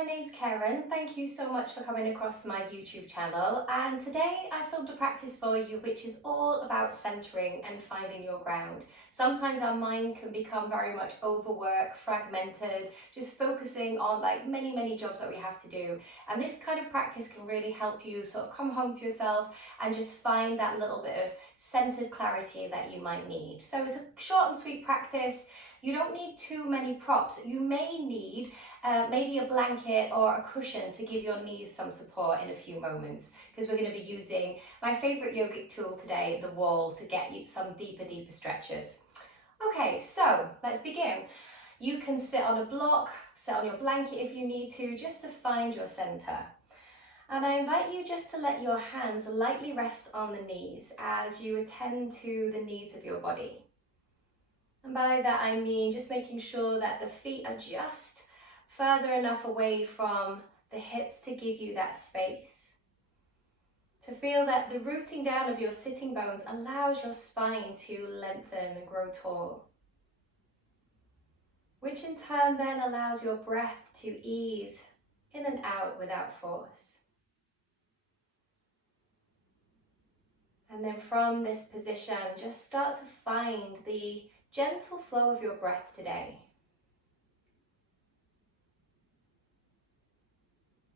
my name's Karen. Thank you so much for coming across my YouTube channel, and today I filmed a practice for you which is all about centering and finding your ground. Sometimes our mind can become very much overworked, fragmented, just focusing on like many jobs that we have to do, and this kind of practice can really help you sort of come home to yourself and just find that little bit of centered clarity that you might need. So it's a short and sweet practice. You don't need too many props. You may need maybe a blanket or a cushion to give your knees some support in a few moments, because we're going to be using my favorite yogic tool today, the wall, to get you some deeper stretches. Okay, so let's begin. You can sit on a block, sit on your blanket if you need to, just to find your center. And I invite you just to let your hands lightly rest on the knees as you attend to the needs of your body. And by that I mean just making sure that the feet are just further enough away from the hips to give you that space. To feel that the rooting down of your sitting bones allows your spine to lengthen and grow tall, which in turn then allows your breath to ease in and out without force. And then from this position, just start to find the gentle flow of your breath today.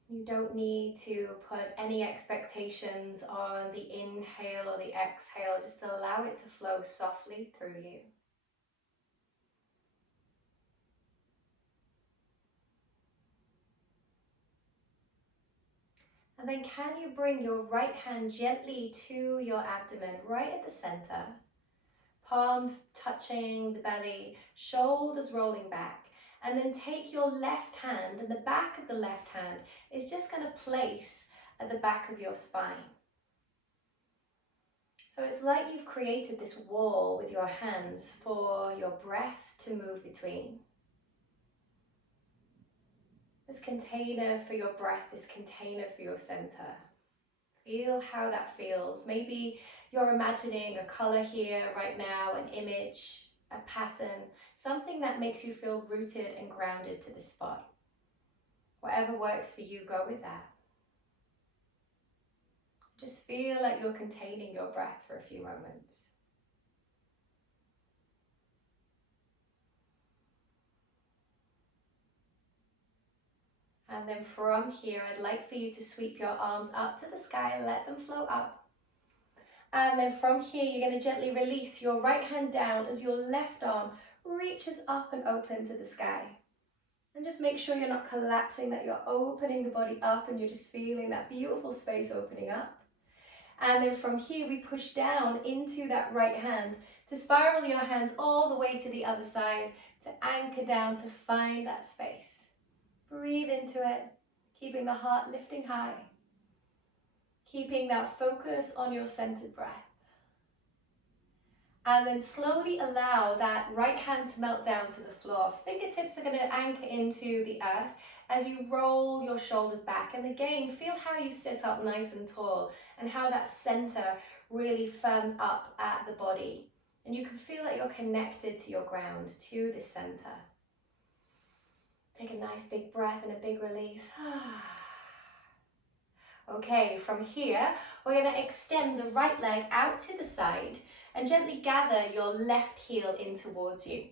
You don't need to put any expectations on the inhale or the exhale, just allow it to flow softly through you. And then can you bring your right hand gently to your abdomen, right at the center? Palm touching the belly, shoulders rolling back, and then take your left hand, and the back of the left hand is just going to place at the back of your spine. So it's like you've created this wall with your hands for your breath to move between. This container for your breath, this container for your center. Feel how that feels. Maybe you're imagining a color here right now, an image, a pattern, something that makes you feel rooted and grounded to this spot. Whatever works for you, go with that. Just feel like you're containing your breath for a few moments. And then from here, I'd like for you to sweep your arms up to the sky, let them float up. And then from here, you're going to gently release your right hand down as your left arm reaches up and open to the sky. And just make sure you're not collapsing, that you're opening the body up and you're just feeling that beautiful space opening up. And then from here, we push down into that right hand to spiral your hands all the way to the other side, to anchor down, to find that space. Breathe into it, keeping the heart lifting high, keeping that focus on your centered breath. And then slowly allow that right hand to melt down to the floor. Fingertips are going to anchor into the earth as you roll your shoulders back. And again, feel how you sit up nice and tall and how that center really firms up at the body. And you can feel that you're connected to your ground, to the center. Take a nice big breath and a big release. Okay, from here, we're going to extend the right leg out to the side and gently gather your left heel in towards you.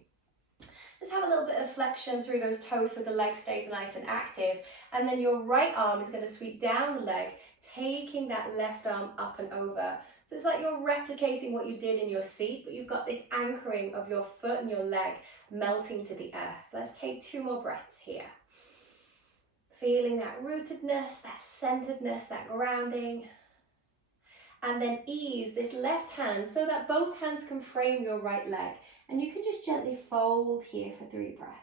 Just have a little bit of flexion through those toes so the leg stays nice and active. And then your right arm is going to sweep down the leg, taking that left arm up and over. So it's like you're replicating what you did in your seat, but you've got this anchoring of your foot and your leg melting to the earth. Let's take 2 more breaths here. Feeling that rootedness, that centeredness, that grounding. And then ease this left hand so that both hands can frame your right leg. And you can just gently fold here for 3 breaths.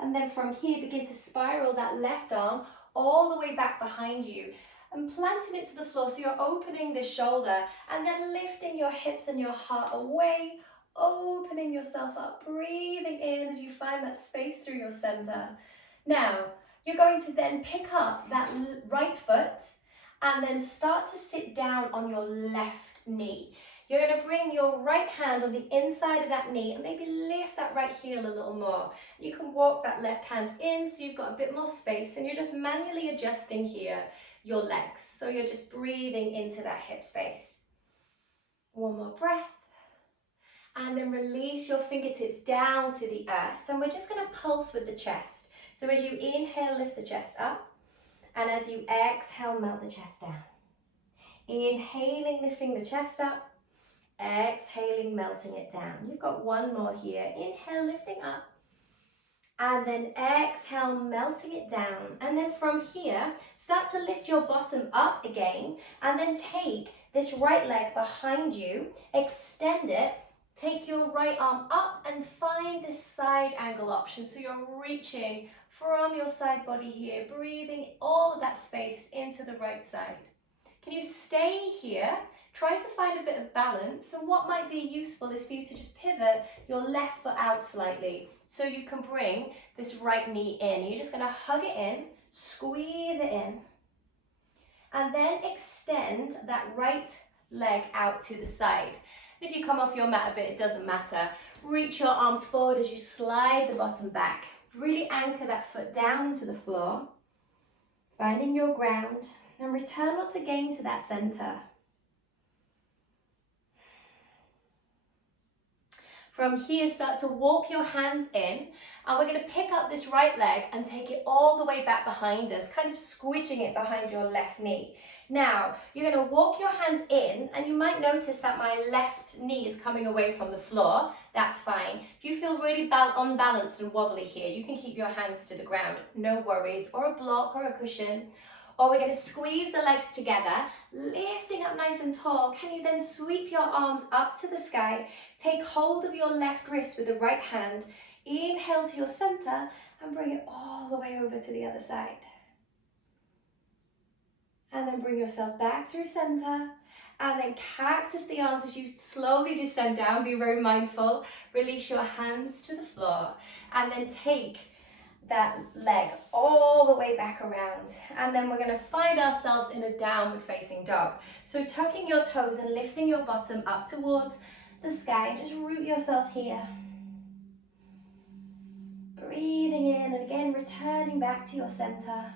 And then from here, begin to spiral that left arm all the way back behind you and planting it to the floor. So you're opening the shoulder and then lifting your hips and your heart away, opening yourself up, breathing in as you find that space through your center. Now, you're going to then pick up that right foot and then start to sit down on your left knee. You're going to bring your right hand on the inside of that knee and maybe lift that right heel a little more. You can walk that left hand in so you've got a bit more space, and you're just manually adjusting here your legs. So you're just breathing into that hip space. One more breath. And then release your fingertips down to the earth. And we're just going to pulse with the chest. So as you inhale, lift the chest up. And as you exhale, melt the chest down. Inhaling, lifting the chest up. Exhaling, melting it down. You've got one more here. Inhale, lifting up. And then exhale, melting it down. And then from here, start to lift your bottom up again. And then take this right leg behind you. Extend it. Take your right arm up and find this side angle option. So you're reaching from your side body here, breathing all of that space into the right side. Can you stay here? Try to find a bit of balance. And what might be useful is for you to just pivot your left foot out slightly so you can bring this right knee in. You're just going to hug it in, squeeze it in, and then extend that right leg out to the side. If you come off your mat a bit, it doesn't matter. Reach your arms forward as you slide the bottom back. Really anchor that foot down into the floor, finding your ground, and return once again to that center. From here, start to walk your hands in, and we're going to pick up this right leg and take it all the way back behind us, kind of squidging it behind your left knee. Now, you're going to walk your hands in, and you might notice that my left knee is coming away from the floor. That's fine. If you feel really unbalanced and wobbly here, you can keep your hands to the ground. No worries. Or a block or a cushion. Or we're going to squeeze the legs together, lifting up nice and tall. Can you then sweep your arms up to the sky? Take hold of your left wrist with the right hand. Inhale to your center and bring it all the way over to the other side. And then bring yourself back through center. And then cactus the arms as you slowly descend down. Be very mindful. Release your hands to the floor. And then take that leg all the way back around, and then we're going to find ourselves in a downward facing dog. So tucking your toes and lifting your bottom up towards the sky, just root yourself here. Breathing in and again returning back to your center.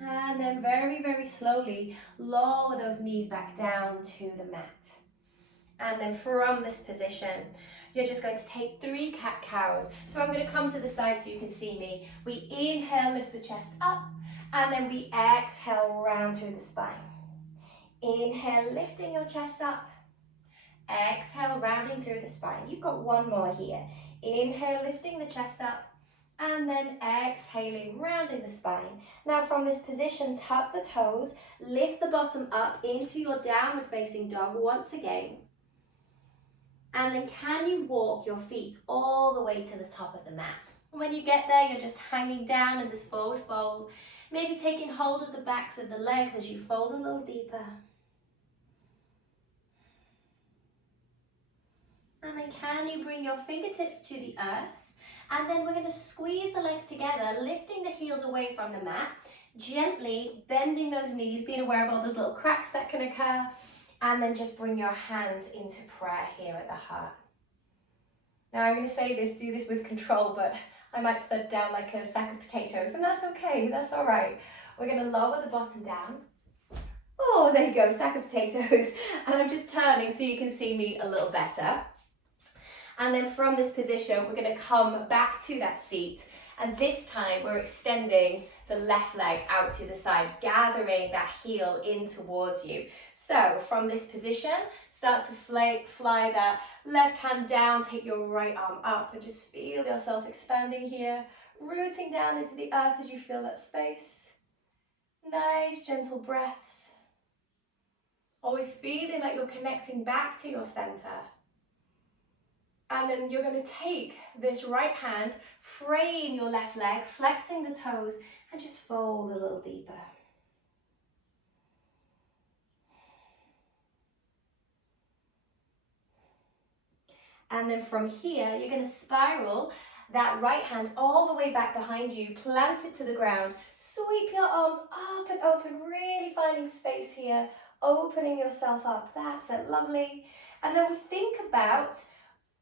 And then very, very slowly lower those knees back down to the mat. And then from this position, you're just going to take 3 cat-cows. So I'm going to come to the side so you can see me. We inhale, lift the chest up, and then we exhale, round through the spine. Inhale, lifting your chest up. Exhale, rounding through the spine. You've got one more here. Inhale, lifting the chest up, and then exhaling, rounding the spine. Now from this position, tuck the toes, lift the bottom up into your downward facing dog once again. And then can you walk your feet all the way to the top of the mat? When you get there, you're just hanging down in this forward fold, maybe taking hold of the backs of the legs as you fold a little deeper. And then can you bring your fingertips to the earth? And then we're going to squeeze the legs together, lifting the heels away from the mat, gently bending those knees, being aware of all those little cracks that can occur. And then just bring your hands into prayer here at the heart. Now I'm going to say this, do this with control, but I might thud down like a sack of potatoes, and that's okay, that's all right. We're going to lower the bottom down. Oh, there you go, sack of potatoes. And I'm just turning so you can see me a little better. And then from this position, we're going to come back to that seat. And this time we're extending the left leg out to the side, gathering that heel in towards you. So from this position, start to fly that left hand down, take your right arm up and just feel yourself expanding here, rooting down into the earth as you feel that space. Nice gentle breaths. Always feeling like you're connecting back to your center. And then you're going to take this right hand, frame your left leg, flexing the toes, and just fold a little deeper. And then from here, you're going to spiral that right hand all the way back behind you, plant it to the ground, sweep your arms up and open, really finding space here, opening yourself up. That's it, lovely. And then we think about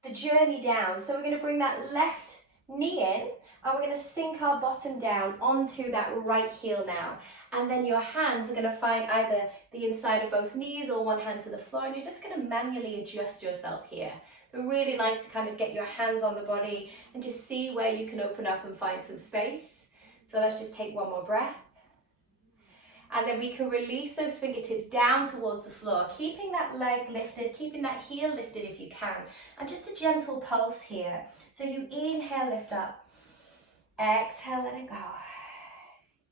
the journey down. So we're going to bring that left knee in and we're going to sink our bottom down onto that right heel now. And then your hands are going to find either the inside of both knees or one hand to the floor, and you're just going to manually adjust yourself here. So really nice to kind of get your hands on the body and just see where you can open up and find some space. So let's just take one more breath. And then we can release those fingertips down towards the floor, keeping that leg lifted, keeping that heel lifted if you can. And just a gentle pulse here. So you inhale, lift up. Exhale, let it go.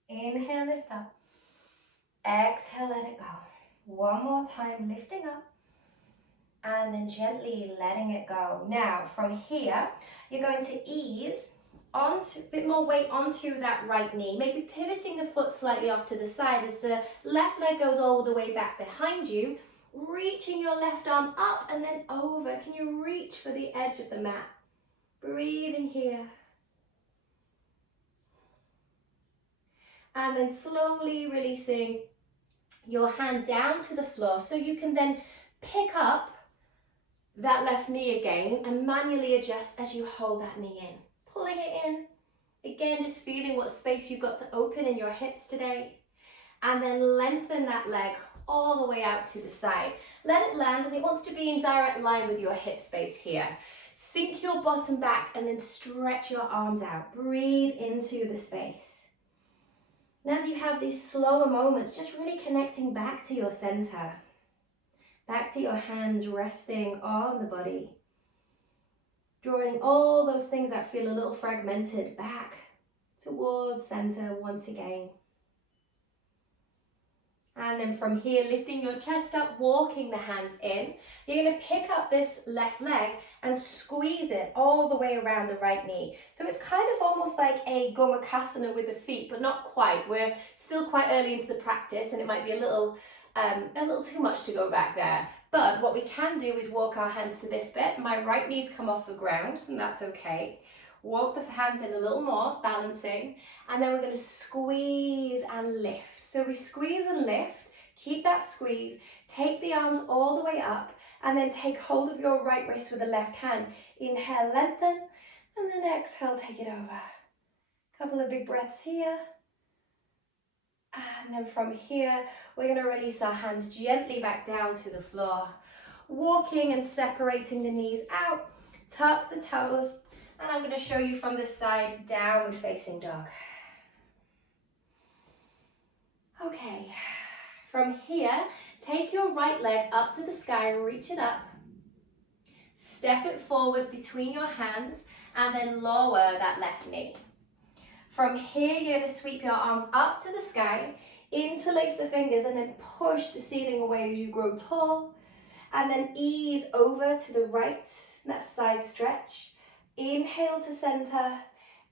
Inhale, lift up. Exhale, let it go. One more time, lifting up. And then gently letting it go. Now, from here, you're going to ease onto, a bit more weight onto that right knee, maybe pivoting the foot slightly off to the side as the left leg goes all the way back behind you, reaching your left arm up and then over. Can you reach for the edge of the mat? Breathing here. And then slowly releasing your hand down to the floor so you can then pick up that left knee again and manually adjust as you hold that knee in. Pulling it in. Again, just feeling what space you've got to open in your hips today. And then lengthen that leg all the way out to the side. Let it land, and it wants to be in direct line with your hip space here. Sink your bottom back and then stretch your arms out. Breathe into the space. And as you have these slower moments, just really connecting back to your center. Back to your hands resting on the body. Drawing all those things that feel a little fragmented back towards center once again. And then from here, lifting your chest up, walking the hands in. You're going to pick up this left leg and squeeze it all the way around the right knee. So it's kind of almost like a gomukhasana with the feet, but not quite. We're still quite early into the practice and it might be a little too much to go back there. But what we can do is walk our hands to this bit. My right knee's come off the ground, and that's okay. Walk the hands in a little more, balancing. And then we're going to squeeze and lift. So we squeeze and lift, keep that squeeze, take the arms all the way up, and then take hold of your right wrist with the left hand. Inhale, lengthen, and then exhale, take it over. Couple of big breaths here. And then from here, we're going to release our hands gently back down to the floor. Walking and separating the knees out, tuck the toes, and I'm going to show you from the side, downward facing dog. Okay, from here, take your right leg up to the sky, reach it up, step it forward between your hands, and then lower that left knee. From here, you're going to sweep your arms up to the sky, interlace the fingers, and then push the ceiling away as you grow tall, and then ease over to the right, that side stretch. Inhale to center,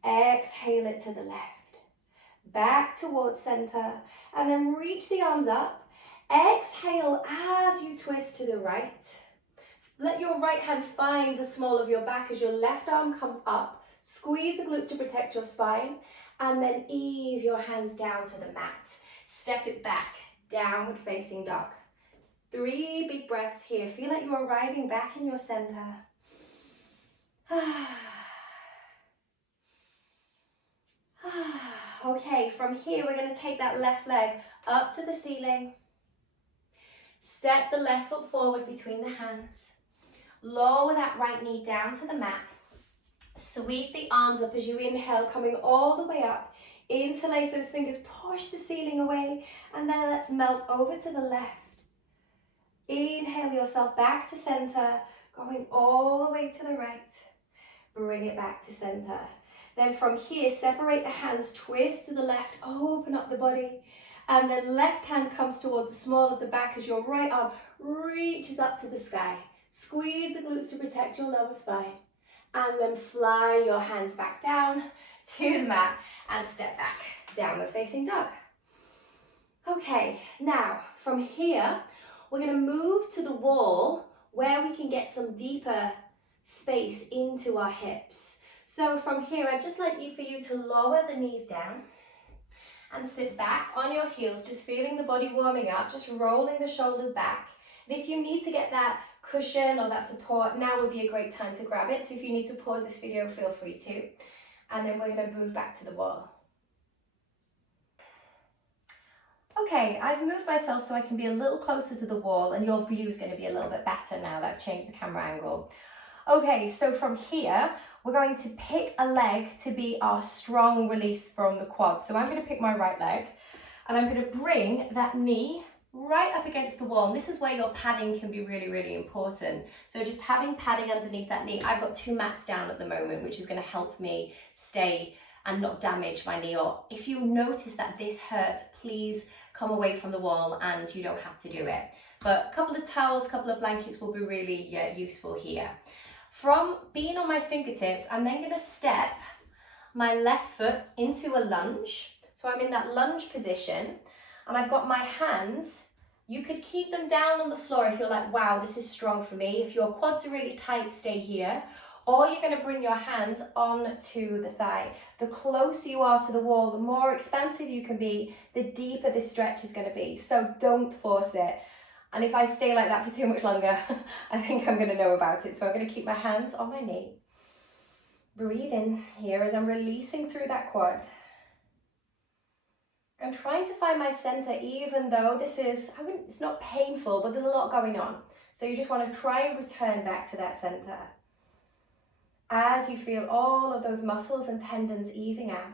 exhale it to the left. Back towards center, and then reach the arms up. Exhale as you twist to the right. Let your right hand find the small of your back as your left arm comes up. Squeeze the glutes to protect your spine, and then ease your hands down to the mat. Step it back, downward facing dog. 3 big breaths here. Feel like you're arriving back in your center. Okay, from here we're going to take that left leg up to the ceiling. Step the left foot forward between the hands. Lower that right knee down to the mat. Sweep the arms up as you inhale, coming all the way up. Interlace those fingers, push the ceiling away, and then let's melt over to the left. Inhale yourself back to center, going all the way to the right. Bring it back to center. Then from here, separate the hands, twist to the left, open up the body. And then left hand comes towards the small of the back as your right arm reaches up to the sky. Squeeze the glutes to protect your lower spine. And then fly your hands back down to the mat and step back, downward facing dog. Okay, now from here, we're going to move to the wall where we can get some deeper space into our hips. So from here, I'd just like for you to lower the knees down and sit back on your heels, just feeling the body warming up, just rolling the shoulders back. And if you need to get that cushion or that support, now would be a great time to grab it. So if you need to pause this video, feel free to. And then we're going to move back to the wall. Okay, I've moved myself so I can be a little closer to the wall, and your view is going to be a little bit better now that I've changed the camera angle. Okay, so from here, we're going to pick a leg to be our strong release from the quad. So I'm going to pick my right leg, and I'm going to bring that knee right up against the wall. And this is where your padding can be really, really important. So just having padding underneath that knee. I've got 2 mats down at the moment, which is going to help me stay and not damage my knee. Or if you notice that this hurts, please come away from the wall and you don't have to do it. But a couple of towels, a couple of blankets will be really useful here. From being on my fingertips, I'm then going to step my left foot into a lunge. So I'm in that lunge position, and I've got my hands. You could keep them down on the floor if you're like, wow, this is strong for me. If your quads are really tight, stay here. Or you're going to bring your hands onto the thigh. The closer you are to the wall, the more expansive you can be, the deeper this stretch is going to be. So don't force it. And if I stay like that for too much longer, I think I'm going to know about it. So I'm going to keep my hands on my knee. Breathe in here as I'm releasing through that quad. I'm trying to find my center, even though it's not painful, but there's a lot going on. So you just want to try and return back to that center. As you feel all of those muscles and tendons easing out.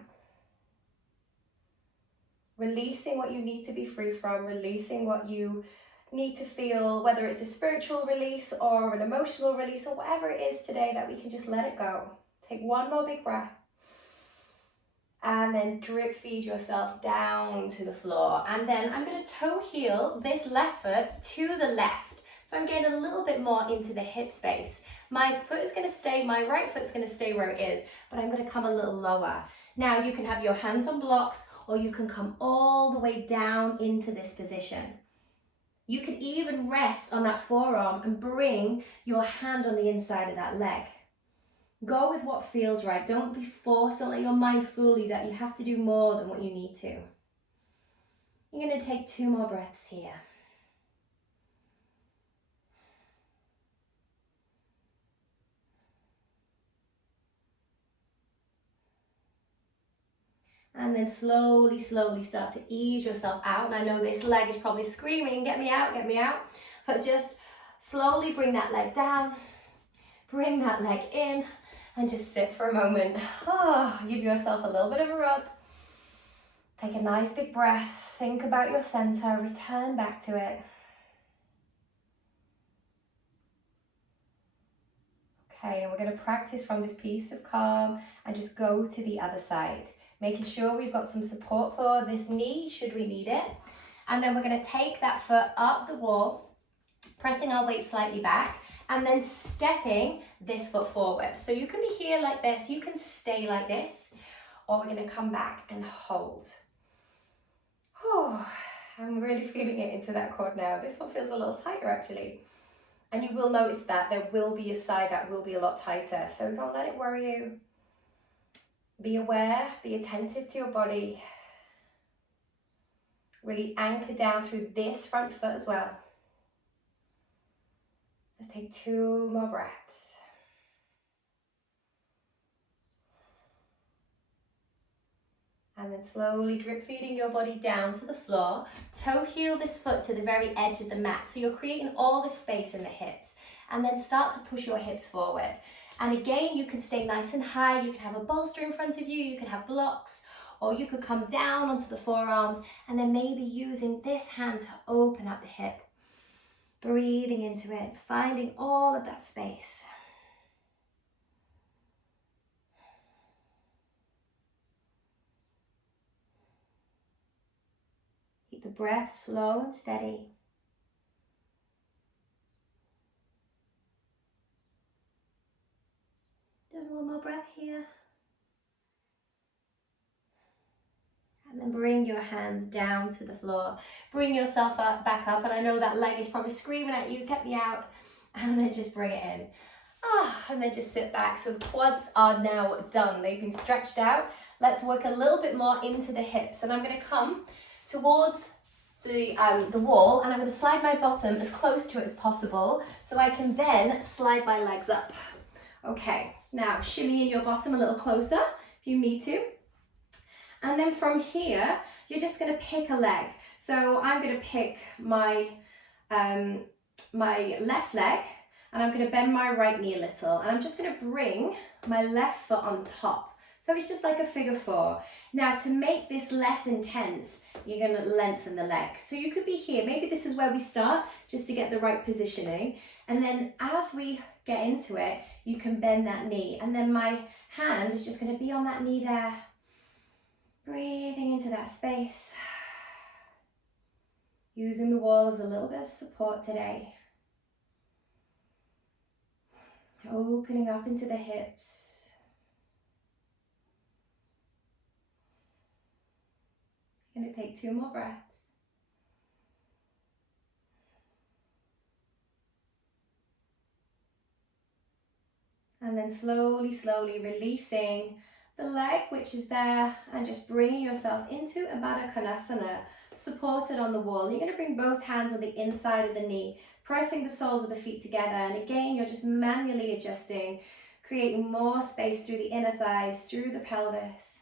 Releasing what you need to be free from, releasing what you need to feel, whether it's a spiritual release or an emotional release or whatever it is today, that we can just let it go. Take one more big breath. And then drip feed yourself down to the floor. And then I'm going to toe heel this left foot to the left. So I'm getting a little bit more into the hip space. My foot is going to stay, my right foot's going to stay where it is, but I'm going to come a little lower. Now you can have your hands on blocks, or you can come all the way down into this position. You can even rest on that forearm and bring your hand on the inside of that leg. Go with what feels right. Don't be forced. Don't let your mind fool you that you have to do more than what you need to. You're going to take 2 more breaths here. And then slowly, slowly start to ease yourself out. And I know this leg is probably screaming, get me out, get me out. But just slowly bring that leg down, bring that leg in, and just sit for a moment. Give yourself a little bit of a rub. Take a nice big breath. Think about your center, return back to it. Okay, and we're going to practice from this piece of calm and just go to the other side. Making sure we've got some support for this knee should we need it. And then we're going to take that foot up the wall, pressing our weight slightly back, and then stepping this foot forward. So you can be here like this, you can stay like this, or we're going to come back and hold. I'm really feeling it into that quad now. This one feels a little tighter actually. And you will notice that there will be a side that will be a lot tighter. So don't let it worry you. Be aware, be attentive to your body. Really anchor down through this front foot as well. Let's take 2 more breaths. And then slowly drip feeding your body down to the floor. Toe heel this foot to the very edge of the mat. So you're creating all this space in the hips. And then start to push your hips forward. And again, you can stay nice and high. You can have a bolster in front of you. You can have blocks. Or you could come down onto the forearms. And then maybe using this hand to open up the hip. Breathing into it. Finding all of that space. Keep the breath slow and steady. Just one more breath here. And then bring your hands down to the floor. Bring yourself up, back up. And I know that leg is probably screaming at you, get me out. And then just bring it in. And then just sit back. So the quads are now done. They've been stretched out. Let's work a little bit more into the hips. And I'm going to come towards the wall, and I'm going to slide my bottom as close to it as possible so I can then slide my legs up. Okay, now shimmy in your bottom a little closer if you need to. And then from here, you're just going to pick a leg. So I'm going to pick my, my left leg, and I'm going to bend my right knee a little, and I'm just going to bring my left foot on top. So it's just like a figure four. Now to make this less intense, you're going to lengthen the leg. So you could be here, maybe this is where we start, just to get the right positioning. And then as we get into it, you can bend that knee. And then my hand is just going to be on that knee there. Breathing into that space. Using the wall as a little bit of support today. Opening up into the hips. I'm going to take 2 more breaths. And then slowly, slowly releasing the leg which is there and just bringing yourself into a Baddha Konasana, supported on the wall. You're going to bring both hands on the inside of the knee, pressing the soles of the feet together. And again, you're just manually adjusting, creating more space through the inner thighs, through the pelvis.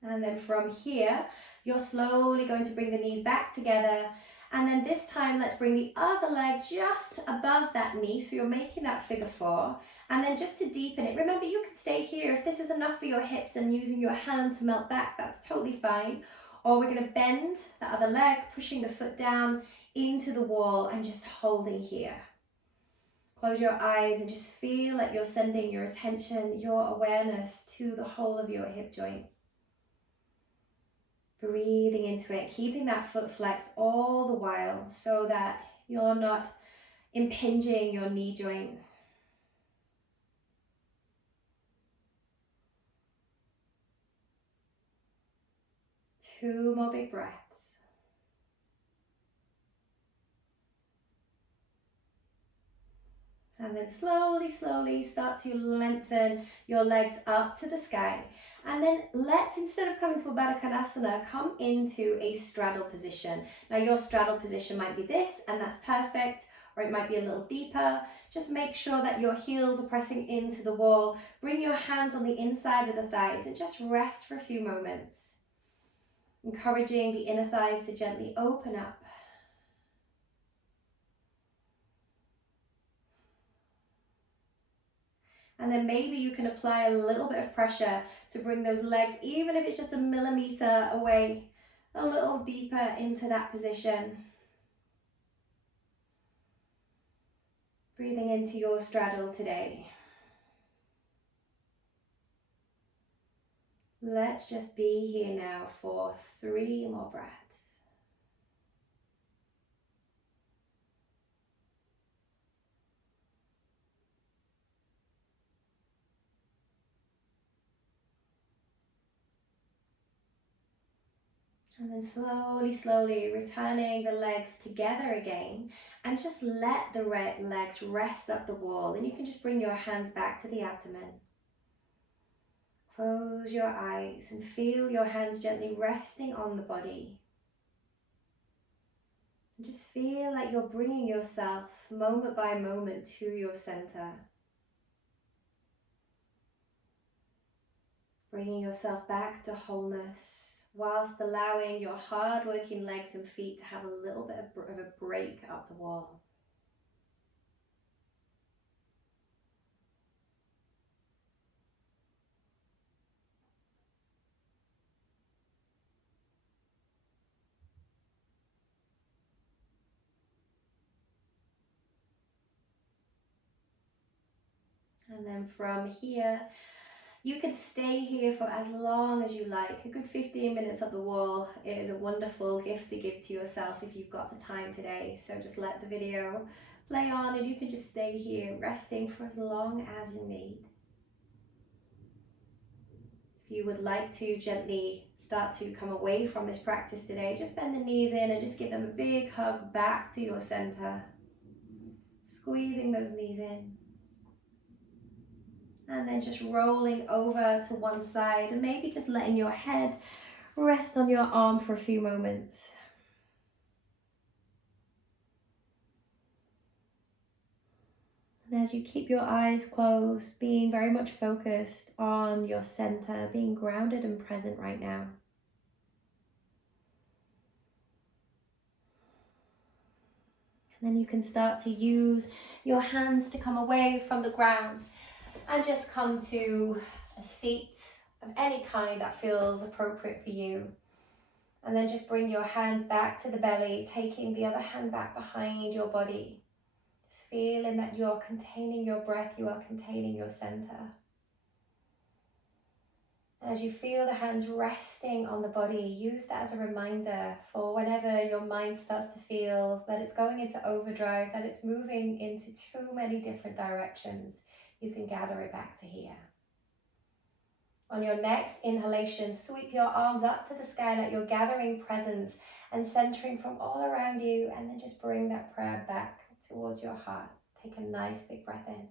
And then from here, you're slowly going to bring the knees back together. And then this time, let's bring the other leg just above that knee. So you're making that figure four. And then just to deepen it, remember you can stay here. If this is enough for your hips and using your hand to melt back, that's totally fine. Or we're going to bend the other leg, pushing the foot down into the wall and just holding here. Close your eyes and just feel like you're sending your attention, your awareness to the whole of your hip joint. Breathing into it, keeping that foot flexed all the while so that you're not impinging your knee joint. Two more big breaths. And then slowly, slowly start to lengthen your legs up to the sky. And then let's, instead of coming to a Baddha Konasana, come into a straddle position. Now your straddle position might be this, and that's perfect, or it might be a little deeper. Just make sure that your heels are pressing into the wall. Bring your hands on the inside of the thighs and just rest for a few moments. Encouraging the inner thighs to gently open up. And then maybe you can apply a little bit of pressure to bring those legs, even if it's just a millimeter away, a little deeper into that position. Breathing into your straddle today. Let's just be here now for 3 more breaths. And then slowly, slowly returning the legs together again, and just let the legs rest up the wall. And you can just bring your hands back to the abdomen. Close your eyes and feel your hands gently resting on the body. And just feel like you're bringing yourself moment by moment to your center. Bringing yourself back to wholeness, whilst allowing your hard-working legs and feet to have a little bit of a break up the wall. And then from here, you can stay here for as long as you like. A good 15 minutes up the wall is a wonderful gift to give to yourself if you've got the time today. So just let the video play on and you can just stay here resting for as long as you need. If you would like to gently start to come away from this practice today, just bend the knees in and just give them a big hug back to your center. Squeezing those knees in. And then just rolling over to one side and maybe just letting your head rest on your arm for a few moments. And as you keep your eyes closed, being very much focused on your center, being grounded and present right now. And then you can start to use your hands to come away from the ground and just come to a seat of any kind that feels appropriate for you. And then just bring your hands back to the belly, taking the other hand back behind your body. Just feeling that you're containing your breath, you are containing your center. And as you feel the hands resting on the body, use that as a reminder for whenever your mind starts to feel that it's going into overdrive, that it's moving into too many different directions. You can gather it back to here. On your next inhalation, sweep your arms up to the sky like you're gathering presence and centering from all around you, and then just bring that prayer back towards your heart. Take a nice big breath in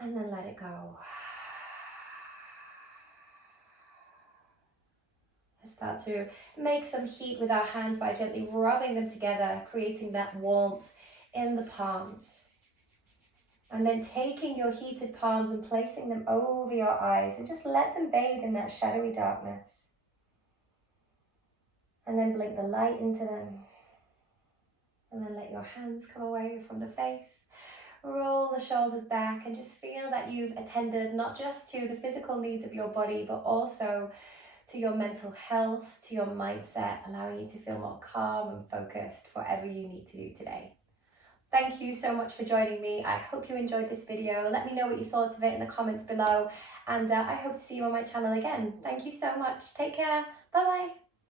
and then let it go. Let's start to make some heat with our hands by gently rubbing them together, creating that warmth in the palms. And then taking your heated palms and placing them over your eyes and just let them bathe in that shadowy darkness. And then blink the light into them. And then let your hands come away from the face. Roll the shoulders back and just feel that you've attended not just to the physical needs of your body, but also to your mental health, to your mindset, allowing you to feel more calm and focused for whatever you need to do today. Thank you so much for joining me. I hope you enjoyed this video. Let me know what you thought of it in the comments below, and I hope to see you on my channel again. Thank you so much. Take care. Bye bye.